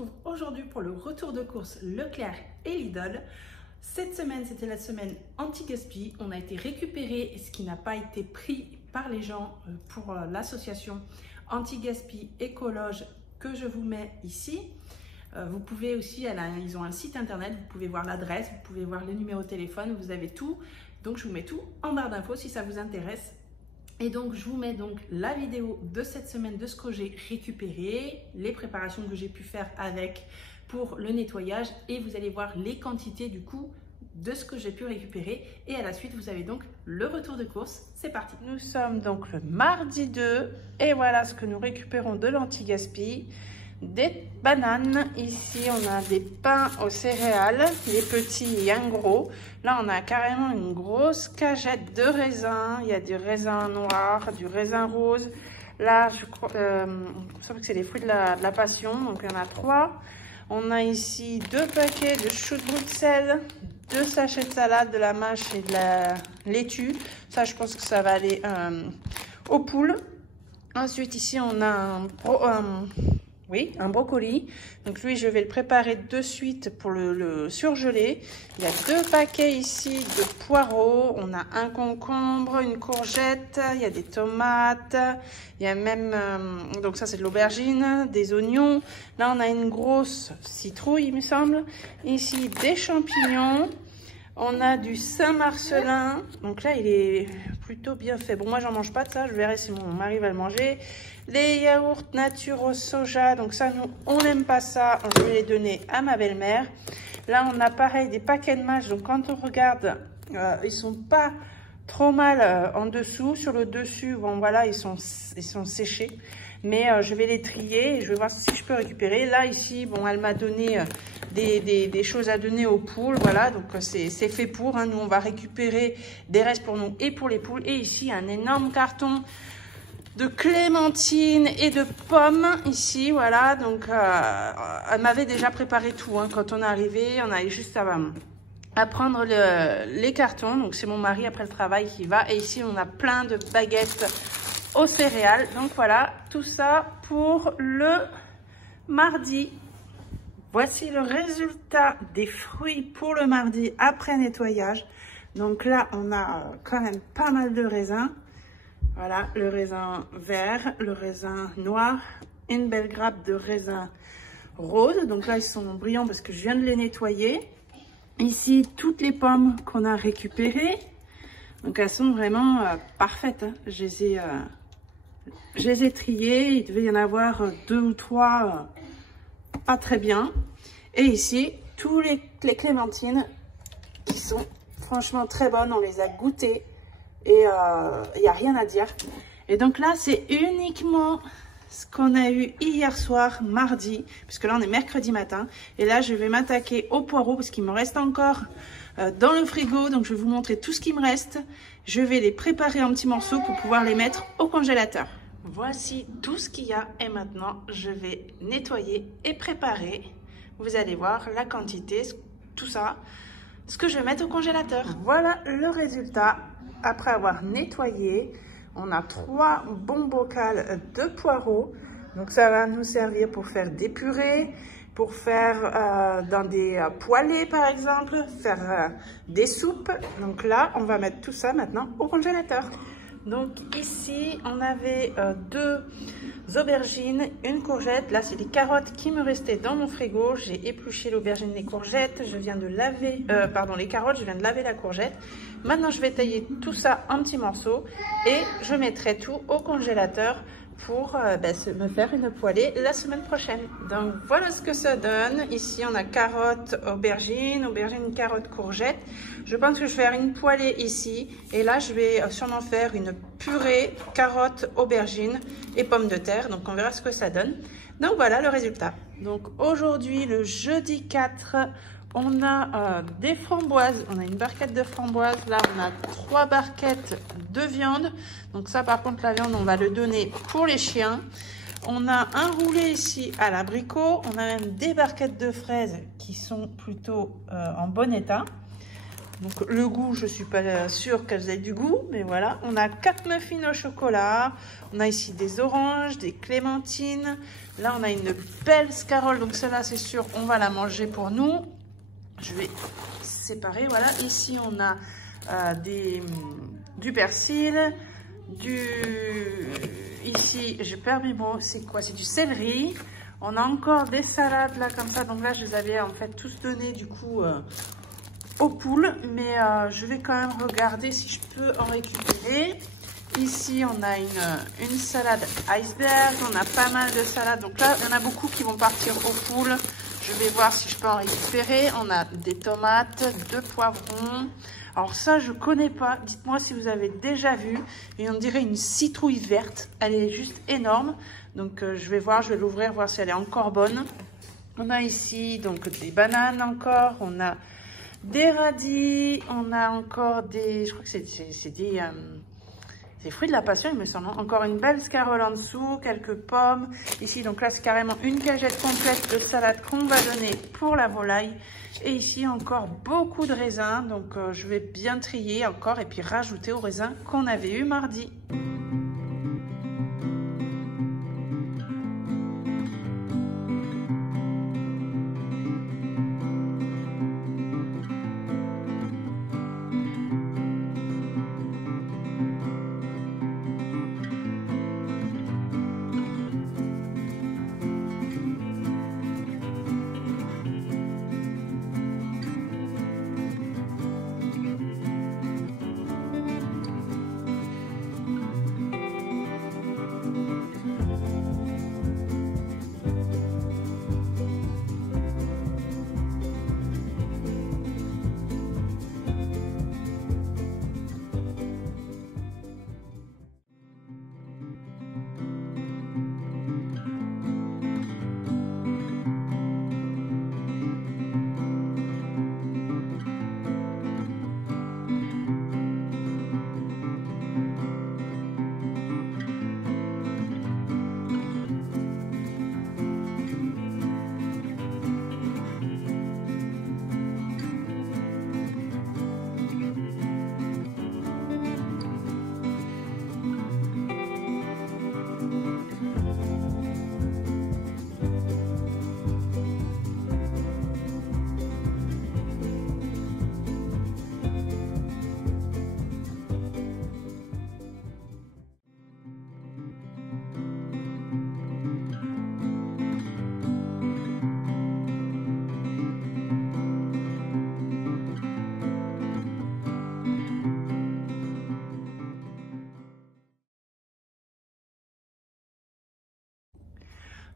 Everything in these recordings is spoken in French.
retrouve aujourd'hui pour le retour de course Leclerc et Lidl. Cette semaine, c'était la semaine anti-gaspi. On a été récupéré ce qui n'a pas été pris par les gens pour l'association anti-gaspi écologe que je vous mets ici. Vous pouvez aussi, ils ont un site internet, vous pouvez voir l'adresse, vous pouvez voir le numéro de téléphone, vous avez tout. Donc je vous mets tout en barre d'infos si ça vous intéresse. Et donc je vous mets donc la vidéo de cette semaine de ce que j'ai récupéré, les préparations que j'ai pu faire avec pour le nettoyage, et vous allez voir les quantités du coup de ce que j'ai pu récupérer. Et à la suite, vous avez donc le retour de course. C'est parti. Nous sommes donc le mardi 2 et voilà ce que nous récupérons de l'anti-gaspi. Des bananes, ici on a des pains aux céréales, les petits et un gros. Là on a carrément une grosse cagette de raisins, il y a du raisin noir, du raisin rose. Là je crois que c'est les fruits de la passion, donc il y en a 3. On a ici 2 paquets de choux de Bruxelles, 2 sachets de salade, de la mâche et de la laitue. Ça je pense que ça va aller aux poules. Ensuite ici on a un brocoli. Donc lui, je vais le préparer de suite pour le surgeler. Il y a 2 paquets ici de poireaux. On a un concombre, une courgette, il y a des tomates, il y a même, donc ça c'est de l'aubergine, des oignons. Là, on a une grosse citrouille, il me semble. Ici, des champignons. On a du Saint-Marcelin. Donc là, il est plutôt bien fait. Bon, moi, j'en mange pas de ça. Je verrai si mon mari va le manger. Les yaourts nature au soja. Donc ça, nous, on n'aime pas ça. Je vais les donner à ma belle-mère. Là, on a pareil des paquets de mâches. Donc quand on regarde, ils sont pas trop mal en dessous. Sur le dessus, bon, voilà, ils sont séchés. Mais je vais les trier et je vais voir si je peux récupérer. Là, ici, bon, elle m'a donné des choses à donner aux poules. Voilà, donc c'est fait pour. Hein. Nous, on va récupérer des restes pour nous et pour les poules. Et ici, un énorme carton de clémentines et de pommes. Ici, voilà. Donc, elle m'avait déjà préparé tout. Hein. Quand on est arrivé, on avait juste à prendre les cartons. Donc, c'est mon mari après le travail qui va. Et ici, on a plein de baguettes aux céréales. Donc voilà, tout ça pour le mardi. Voici le résultat des fruits pour le mardi après nettoyage. Donc là, on a quand même pas mal de raisins. Voilà, le raisin vert, le raisin noir, une belle grappe de raisins roses. Donc là, ils sont brillants parce que je viens de les nettoyer. Ici, toutes les pommes qu'on a récupérées. Donc elles sont vraiment parfaites. Hein. Je les ai triées. Il devait y en avoir 2 ou 3 pas très bien. Et ici, tous les clémentines qui sont franchement très bonnes. On les a goûtées et il n'y a rien à dire. Et donc là, c'est uniquement ce qu'on a eu hier soir, mardi, puisque là on est mercredi matin. Et là, je vais m'attaquer aux poireaux parce qu'il me reste encore dans le frigo. Donc je vais vous montrer tout ce qui me reste. Je vais les préparer en petits morceaux pour pouvoir les mettre au congélateur. Voici tout ce qu'il y a et maintenant je vais nettoyer et préparer. Vous allez voir la quantité, tout ça, ce que je vais mettre au congélateur. Voilà le résultat après avoir nettoyé. On a 3 bons bocals de poireaux. Donc ça va nous servir pour faire des purées, pour faire dans des poêlés par exemple, faire des soupes. Donc là, on va mettre tout ça maintenant au congélateur. Donc ici, on avait 2 aubergines, une courgette. Là, c'est des carottes qui me restaient dans mon frigo. J'ai épluché l'aubergine, les courgettes. Je viens de laver, les carottes, je viens de laver la courgette. Maintenant, je vais tailler tout ça en petits morceaux et je mettrai tout au congélateur pour me faire une poêlée la semaine prochaine. Donc voilà ce que ça donne. Ici on a carottes, aubergines, carottes, courgettes. Je pense que je vais faire une poêlée ici. Et là je vais sûrement faire une purée, carottes, aubergines et pommes de terre. Donc on verra ce que ça donne. Donc voilà le résultat. Donc aujourd'hui le jeudi 4, on a des framboises, on a une barquette de framboises, là on a 3 barquettes de viande, donc ça par contre la viande on va le donner pour les chiens. On a un roulé ici à l'abricot, on a même des barquettes de fraises qui sont plutôt en bon état. Donc le goût, je suis pas sûre qu'elles aient du goût, mais voilà. On a 4 muffins au chocolat. On a ici des oranges, des clémentines. Là, on a une belle scarole. Donc celle-là, c'est sûr, on va la manger pour nous. Je vais séparer. Voilà. Ici, on a du persil. Ici, je perds mes mots. C'est quoi? C'est du céleri. On a encore des salades là comme ça. Donc là, je les avais en fait tous donnés du coup aux poules. Mais je vais quand même regarder si je peux en récupérer. Ici, on a une salade iceberg. On a pas mal de salades. Donc là, il y en a beaucoup qui vont partir aux poules. Je vais voir si je peux en récupérer. On a des tomates, 2 poivrons. Alors ça, je connais pas. Dites-moi si vous avez déjà vu. Et on dirait une citrouille verte. Elle est juste énorme. Donc je vais voir, je vais l'ouvrir, voir si elle est encore bonne. On a ici donc des bananes encore. On a des radis. On a encore des... Je crois que c'est des fruits de la passion, il me semble. Encore une belle scarole en dessous, quelques pommes. Ici, donc là, c'est carrément une cagette complète de salade qu'on va donner pour la volaille. Et ici, encore beaucoup de raisins. Donc, je vais bien trier encore et puis rajouter aux raisins qu'on avait eu mardi.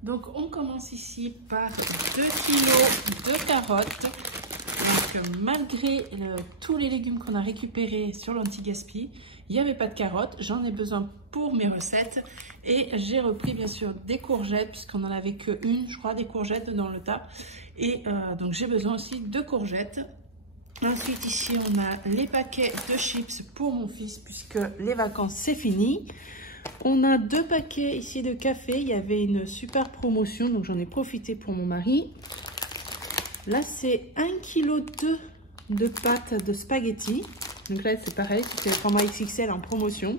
Donc on commence ici par 2 kg de carottes. Donc malgré tous les légumes qu'on a récupérés sur l'anti-gaspi, il n'y avait pas de carottes. J'en ai besoin pour mes recettes. Et j'ai repris bien sûr des courgettes, puisqu'on n'en avait qu'une, je crois, des courgettes dans le tas. Et donc j'ai besoin aussi de courgettes. Ensuite ici on a les paquets de chips pour mon fils, puisque les vacances c'est fini. On a 2 paquets ici de café. Il y avait une super promotion, donc j'en ai profité pour mon mari. Là, c'est 1,2 kg de pâtes de spaghetti. Donc là, c'est pareil, c'était le format XXL en promotion.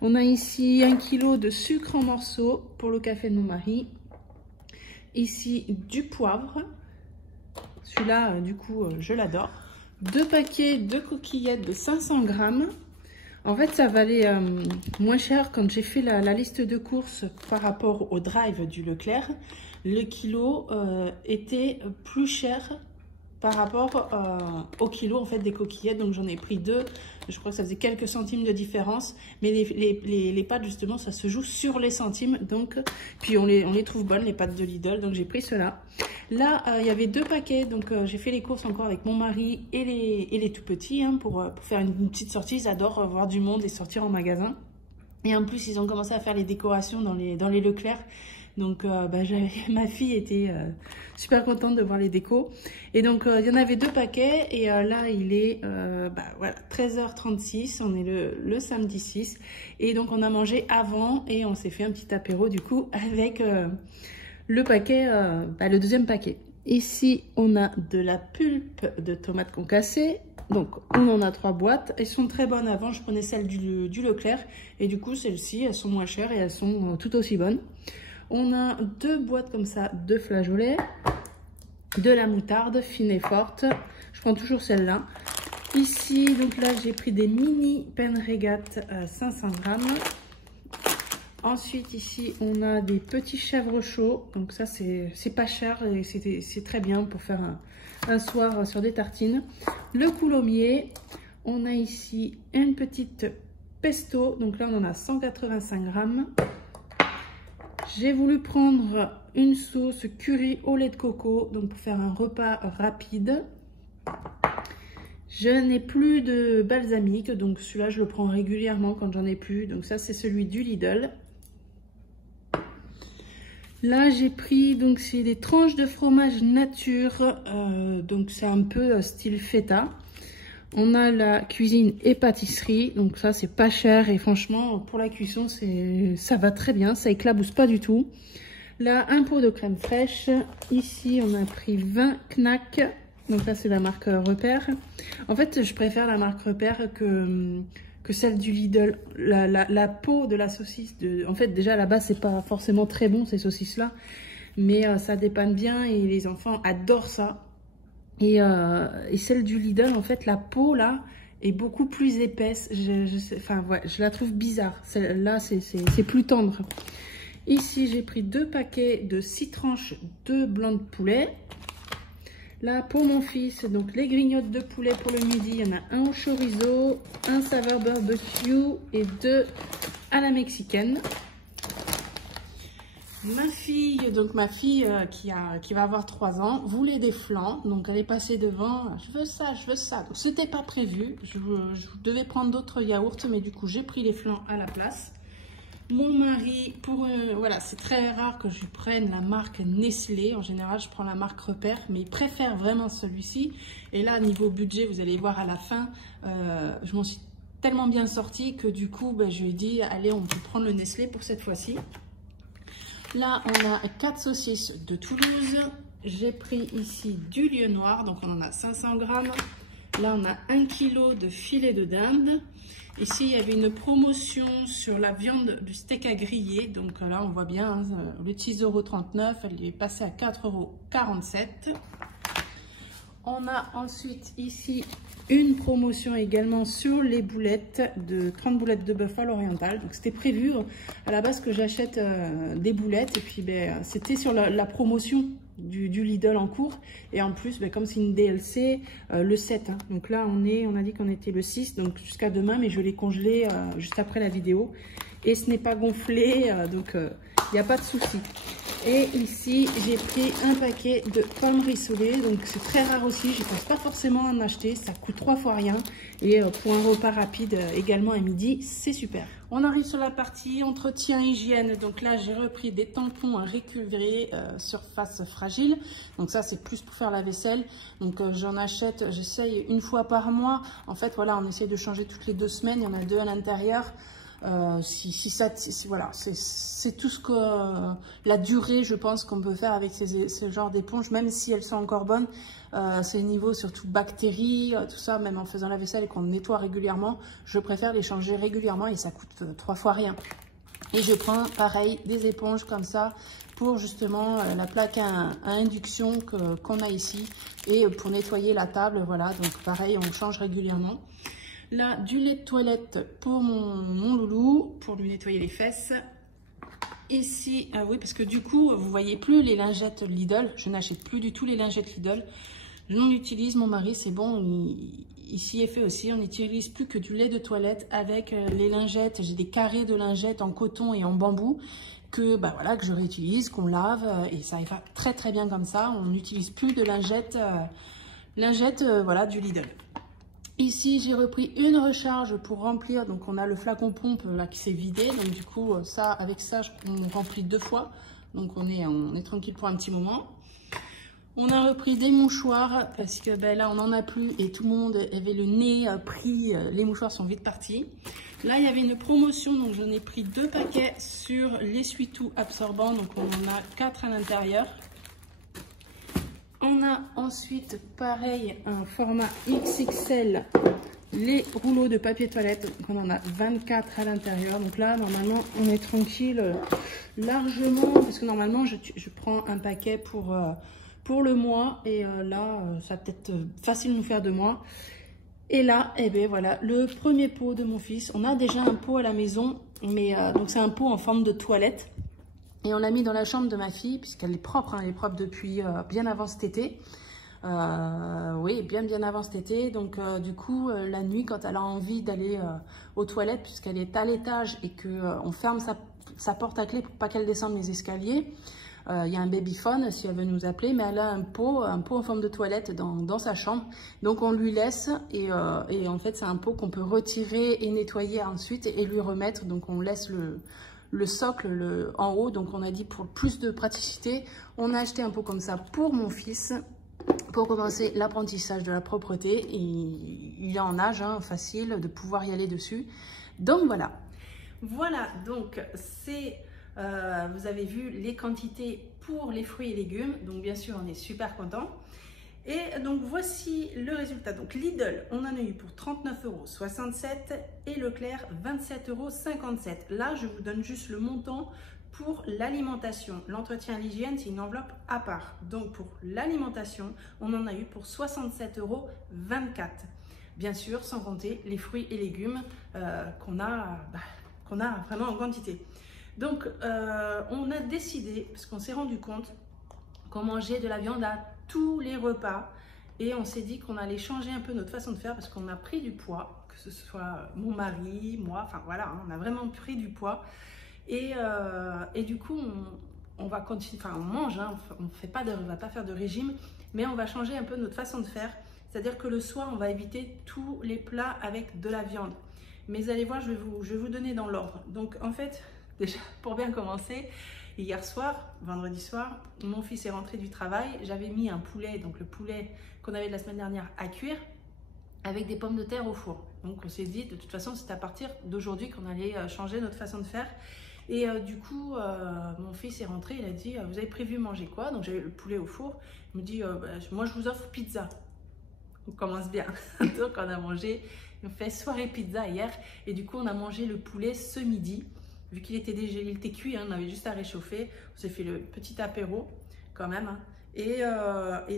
On a ici 1 kg de sucre en morceaux pour le café de mon mari. Ici, du poivre. Celui-là, du coup, je l'adore. 2 paquets de coquillettes de 500 grammes. En fait, ça valait moins cher quand j'ai fait la liste de courses par rapport au drive du Leclerc. Le kilo était plus cher par rapport au kilo en fait des coquillettes. Donc j'en ai pris 2. Je crois que ça faisait quelques centimes de différence. Mais les pâtes justement, ça se joue sur les centimes. Donc puis on les trouve bonnes, les pâtes de Lidl. Donc j'ai pris cela. Là, il y avait 2 paquets. Donc j'ai fait les courses encore avec mon mari et les tout petits hein, pour faire une petite sortie. Ils adorent voir du monde et sortir en magasin. Et en plus, ils ont commencé à faire les décorations dans les Leclerc. Donc ma fille était super contente de voir les décos. Et donc il y en avait 2 paquets. Et là il est voilà, 13h36. On est le samedi 6. Et donc on a mangé avant. Et on s'est fait un petit apéro du coup avec le paquet, le deuxième paquet. Ici on a de la pulpe de tomates concassées. Donc on en a 3 boîtes. Elles sont très bonnes. Avant je prenais celles du Leclerc. Et du coup celles-ci elles sont moins chères et elles sont tout aussi bonnes. On a 2 boîtes comme ça de flageolets. De la moutarde fine et forte. Je prends toujours celle-là. Ici, donc là, j'ai pris des mini Penregat 500 grammes. Ensuite, ici, on a des petits chèvres chauds. Donc ça, c'est pas cher et c'est très bien pour faire un soir sur des tartines. Le coulommiers. On a ici une petite pesto. Donc là, on en a 185 grammes. J'ai voulu prendre une sauce curry au lait de coco, donc pour faire un repas rapide. Je n'ai plus de balsamique, donc celui-là je le prends régulièrement quand j'en ai plus. Donc ça c'est celui du Lidl. Là j'ai pris donc c'est des tranches de fromage nature, donc c'est un peu style feta. On a la cuisine et pâtisserie, donc ça c'est pas cher et franchement pour la cuisson ça va très bien, ça éclabousse pas du tout. Là un pot de crème fraîche, ici on a pris 20 Knack, donc là c'est la marque Repère. En fait je préfère la marque Repère que celle du Lidl. La peau de la saucisse, en fait déjà là-bas c'est pas forcément très bon ces saucisses là, mais ça dépanne bien et les enfants adorent ça. Et celle du Lidl, en fait, la peau, là, est beaucoup plus épaisse. Enfin, ouais, je la trouve bizarre. Celle-là, c'est plus tendre. Ici, j'ai pris 2 paquets de 6 tranches de blanc de poulet. Là, pour mon fils, donc les grignottes de poulet pour le midi. Il y en a un au chorizo, un saveur barbecue et 2 à la mexicaine. Ma fille qui va avoir 3 ans, voulait des flancs, donc elle est passée devant, je veux ça, je veux ça. Donc c'était pas prévu, je devais prendre d'autres yaourts, mais du coup j'ai pris les flancs à la place. Mon mari, voilà, c'est très rare que je prenne la marque Nestlé, en général je prends la marque Repère, mais il préfère vraiment celui-ci. Et là, niveau budget, vous allez voir à la fin, je m'en suis tellement bien sortie que du coup, je lui ai dit, allez, on peut prendre le Nestlé pour cette fois-ci. Là, on a 4 saucisses de Toulouse. J'ai pris ici du lieu noir, donc on en a 500 grammes. Là, on a 1 kg de filet de dinde. Ici, il y avait une promotion sur la viande du steak à griller. Donc là, on voit bien, hein, au lieu de 6,39 €, elle est passée à 4,47 €. On a ensuite ici une promotion également sur les boulettes, de 30 boulettes de bœuf à l'oriental. Donc c'était prévu à la base que j'achète des boulettes et puis c'était sur la promotion du Lidl en cours. Et en plus, comme c'est une DLC, le 7. Hein. Donc là, on a dit qu'on était le 6, donc jusqu'à demain, mais je l'ai congelé juste après la vidéo. Et ce n'est pas gonflé, donc il n'y a pas de souci. Et ici, j'ai pris un paquet de pommes rissolées. Donc, c'est très rare aussi. Je ne pense pas forcément en acheter. Ça coûte 3 fois rien. Et pour un repas rapide également à midi, c'est super. On arrive sur la partie entretien hygiène. Donc là, j'ai repris des tampons à récupérer surface fragile. Donc ça, c'est plus pour faire la vaisselle. Donc j'en achète, j'essaye 1 fois par mois. En fait, voilà, on essaye de changer toutes les 2 semaines. Il y en a 2 à l'intérieur. Voilà, c'est tout ce que la durée, je pense, qu'on peut faire avec ce genre d'éponges, même si elles sont encore bonnes. C'est niveau surtout bactéries, tout ça, même en faisant la vaisselle et qu'on nettoie régulièrement, je préfère les changer régulièrement et ça coûte 3 fois rien. Et je prends pareil des éponges comme ça pour justement la plaque à induction qu'on a ici et pour nettoyer la table. Voilà, donc pareil, on change régulièrement. Là, du lait de toilette pour mon loulou, pour lui nettoyer les fesses. Ici, oui, parce que du coup, vous voyez plus les lingettes Lidl. Je n'achète plus du tout les lingettes Lidl. On utilise, mon mari, c'est bon, il s'y est fait aussi. On n'utilise plus que du lait de toilette avec les lingettes. J'ai des carrés de lingettes en coton et en bambou que je réutilise, qu'on lave et ça va très très bien comme ça. On n'utilise plus de lingettes, voilà, du Lidl. Ici, j'ai repris une recharge pour remplir. Donc, on a le flacon pompe là qui s'est vidé. Donc, du coup, avec ça, on remplit 2 fois. Donc, on est tranquille pour un petit moment. On a repris des mouchoirs parce que là, on n'en a plus et tout le monde avait le nez pris. Les mouchoirs sont vite partis. Là, il y avait une promotion. Donc, j'en ai pris 2 paquets sur l'essuie-tout absorbant. Donc, on en a 4 à l'intérieur. On a ensuite, pareil, un format XXL, les rouleaux de papier toilette. Donc on en a 24 à l'intérieur. Donc là, normalement, on est tranquille largement. Parce que normalement, je prends un paquet pour le mois. Et là, ça va peut-être facile nous faire 2 mois. Et là, eh bien voilà, le premier pot de mon fils. On a déjà un pot à la maison. Mais donc c'est un pot en forme de toilette. Et on l'a mis dans la chambre de ma fille, puisqu'elle est propre, hein, elle est propre depuis bien avant cet été. Oui, bien avant cet été. Donc du coup, la nuit, quand elle a envie d'aller aux toilettes, puisqu'elle est à l'étage et qu'on ferme sa porte à clé pour pas qu'elle descende les escaliers, il y a un babyphone si elle veut nous appeler, mais elle a un pot en forme de toilette dans sa chambre. Donc on lui laisse et en fait c'est un pot qu'on peut retirer et nettoyer ensuite et lui remettre. Donc on laisse le socle en haut. Donc on a dit pour plus de praticité, on a acheté un pot comme ça pour mon fils pour commencer l'apprentissage de la propreté. Et il est en âge facile de pouvoir y aller dessus. Donc voilà. Voilà, donc c'est... vous avez vu les quantités pour les fruits et légumes. Donc bien sûr, on est super content. Et donc voici le résultat. Donc Lidl, on en a eu pour 39,67 € et Leclerc 27,57 €. Là, je vous donne juste le montant pour l'alimentation. L'entretien et l'hygiène, c'est une enveloppe à part. Donc pour l'alimentation, on en a eu pour 67,24 €. Bien sûr, sans compter les fruits et légumes qu'on a vraiment en quantité. Donc on a décidé, parce qu'on s'est rendu compte qu'on mangeait de la viande à tous les repas et on s'est dit qu'on allait changer un peu notre façon de faire parce qu'on a pris du poids, que ce soit mon mari, moi, enfin voilà, on a vraiment pris du poids et du coup on va continuer, enfin on mange, on va pas faire de régime, mais on va changer un peu notre façon de faire, c'est-à-dire que le soir on va éviter tous les plats avec de la viande. Mais vous allez voir, je vais vous donner dans l'ordre. Donc en fait, déjà pour bien commencer, hier soir, vendredi soir, mon fils est rentré du travail. J'avais mis un poulet, donc le poulet qu'on avait de la semaine dernière à cuire, avec des pommes de terre au four. Donc on s'est dit, de toute façon, c'est à partir d'aujourd'hui qu'on allait changer notre façon de faire. Et du coup, mon fils est rentré, il a dit, vous avez prévu manger quoi? Donc j'avais le poulet au four. Il me dit, moi je vous offre pizza. On commence bien. Donc on a mangé, on fait soirée pizza hier. Et du coup, on a mangé le poulet ce midi. Vu qu'il était déjà, il était cuit, on avait juste à réchauffer. On s'est fait le petit apéro quand même. Et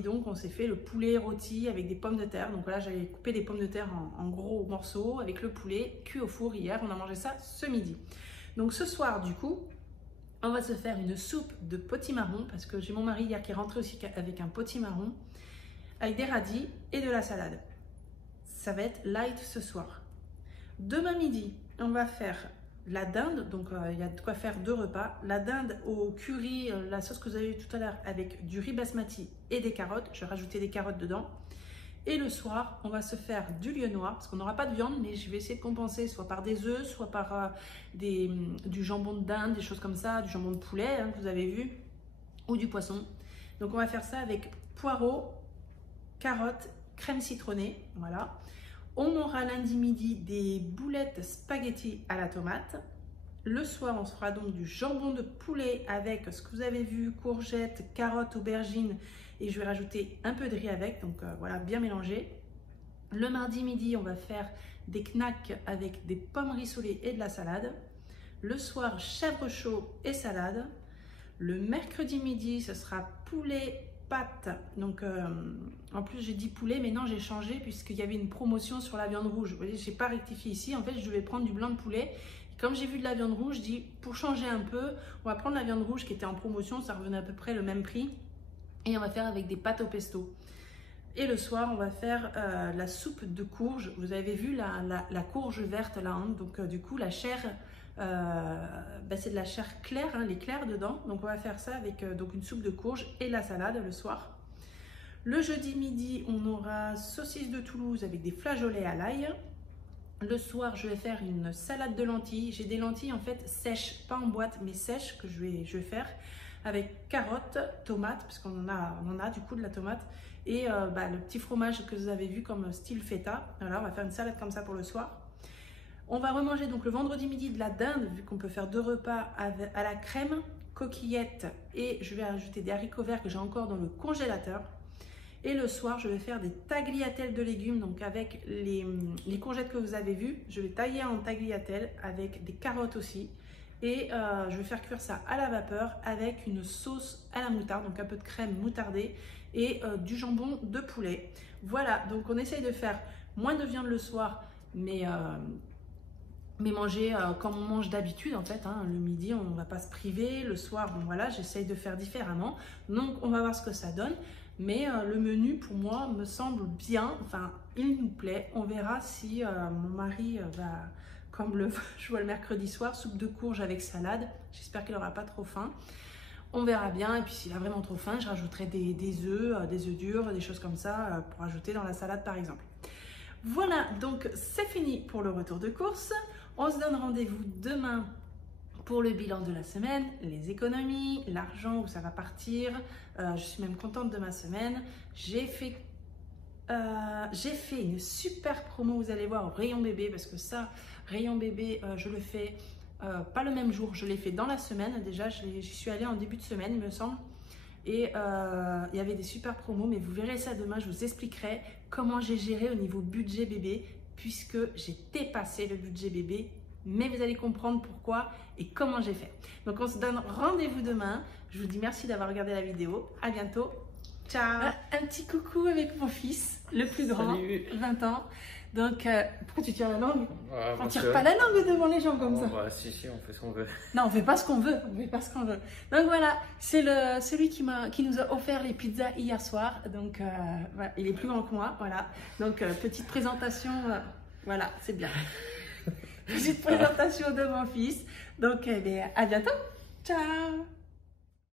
donc, on s'est fait le poulet rôti avec des pommes de terre. Donc là, j'avais coupé des pommes de terre en gros morceaux avec le poulet cuit au four hier. On a mangé ça ce midi. Donc ce soir, du coup, on va se faire une soupe de potimarron parce que j'ai mon mari hier qui est rentré aussi avec un potimarron avec des radis et de la salade. Ça va être light ce soir. Demain midi, on va faire la dinde, donc il y a de quoi faire 2 repas. La dinde au curry, la sauce que vous avez vue tout à l'heure avec du riz basmati et des carottes. Je vais rajouter des carottes dedans. Et le soir, on va se faire du lieu noir parce qu'on n'aura pas de viande, mais je vais essayer de compenser soit par des œufs, soit par du jambon de dinde, des choses comme ça, du jambon de poulet que vous avez vu, ou du poisson. Donc on va faire ça avec poireaux, carottes, crème citronnée, voilà. On aura lundi midi des boulettes spaghetti à la tomate. Le soir, on se fera donc du jambon de poulet avec ce que vous avez vu, courgettes, carottes, aubergines. Et je vais rajouter un peu de riz avec, donc voilà, bien mélangé. Le mardi midi, on va faire des knacks avec des pommes rissolées et de la salade. Le soir, chèvre chaud et salade. Le mercredi midi, ce sera poulet pâtes. Donc en plus j'ai dit poulet, mais non, j'ai changé puisqu'il y avait une promotion sur la viande rouge. Vous voyez, j'ai pas rectifié ici. En fait, je devais prendre du blanc de poulet. Et comme j'ai vu de la viande rouge, je dis pour changer un peu, on va prendre la viande rouge qui était en promotion. Ça revenait à peu près le même prix. Et on va faire avec des pâtes au pesto. Et le soir, on va faire la soupe de courge. Vous avez vu la courge verte là, donc du coup la chair, c'est de la chair claire, les clairs dedans. Donc on va faire ça avec donc une soupe de courge et la salade le soir. Le jeudi midi, on aura saucisse de Toulouse avec des flageolets à l'ail. Le soir, je vais faire une salade de lentilles. J'ai des lentilles en fait sèches, pas en boîte mais sèches que je vais faire avec carottes, tomates, parce qu'on en a du coup de la tomate, et le petit fromage que vous avez vu comme style feta. Voilà, on va faire une salade comme ça pour le soir. On va remanger donc le vendredi midi de la dinde, vu qu'on peut faire 2 repas à la crème, coquillettes, et je vais ajouter des haricots verts que j'ai encore dans le congélateur. Et le soir, je vais faire des tagliatelles de légumes, donc avec les courgettes que vous avez vues. Je vais tailler en tagliatelles avec des carottes aussi. Et je vais faire cuire ça à la vapeur avec une sauce à la moutarde, donc un peu de crème moutardée et du jambon de poulet. Voilà, donc on essaye de faire moins de viande le soir, mais manger comme on mange d'habitude en fait. Hein. Le midi, on ne va pas se priver. Le soir, bon voilà, j'essaye de faire différemment. Donc on va voir ce que ça donne. Mais le menu pour moi me semble bien, enfin il nous plaît. On verra si mon mari va, comme je vois le mercredi soir, soupe de courge avec salade. J'espère qu'il n'aura pas trop faim. On verra bien, et puis s'il a vraiment trop faim, je rajouterai des œufs durs, des choses comme ça pour ajouter dans la salade par exemple. Voilà, donc c'est fini pour le retour de course. On se donne rendez-vous demain pour le bilan de la semaine, les économies, l'argent, où ça va partir. Je suis même contente de ma semaine. J'ai fait une super promo, vous allez voir, au rayon bébé, parce que ça, rayon bébé, je le fais pas le même jour, je l'ai fait dans la semaine. Déjà, j'y suis allée en début de semaine, il me semble. Et il y avait des super promos, mais vous verrez ça demain. Je vous expliquerai comment j'ai géré au niveau budget bébé, puisque j'ai dépassé le budget bébé. Mais vous allez comprendre pourquoi et comment j'ai fait. Donc on se donne rendez-vous demain. Je vous dis merci d'avoir regardé la vidéo. À bientôt. Ciao. Un petit coucou avec mon fils, le plus grand, salut. 20 ans. Donc, pourquoi tu tires la langue? On tire pas la langue devant les gens comme ça. Bah, si, on fait ce qu'on veut. Non, on fait pas ce qu'on veut. On fait pas ce qu'on veut. Donc voilà, c'est celui qui nous a offert les pizzas hier soir. Donc, voilà, il est plus grand que moi. Voilà. Donc, petite présentation. Voilà, c'est bien. Petite présentation de mon fils. Donc, à bientôt. Ciao.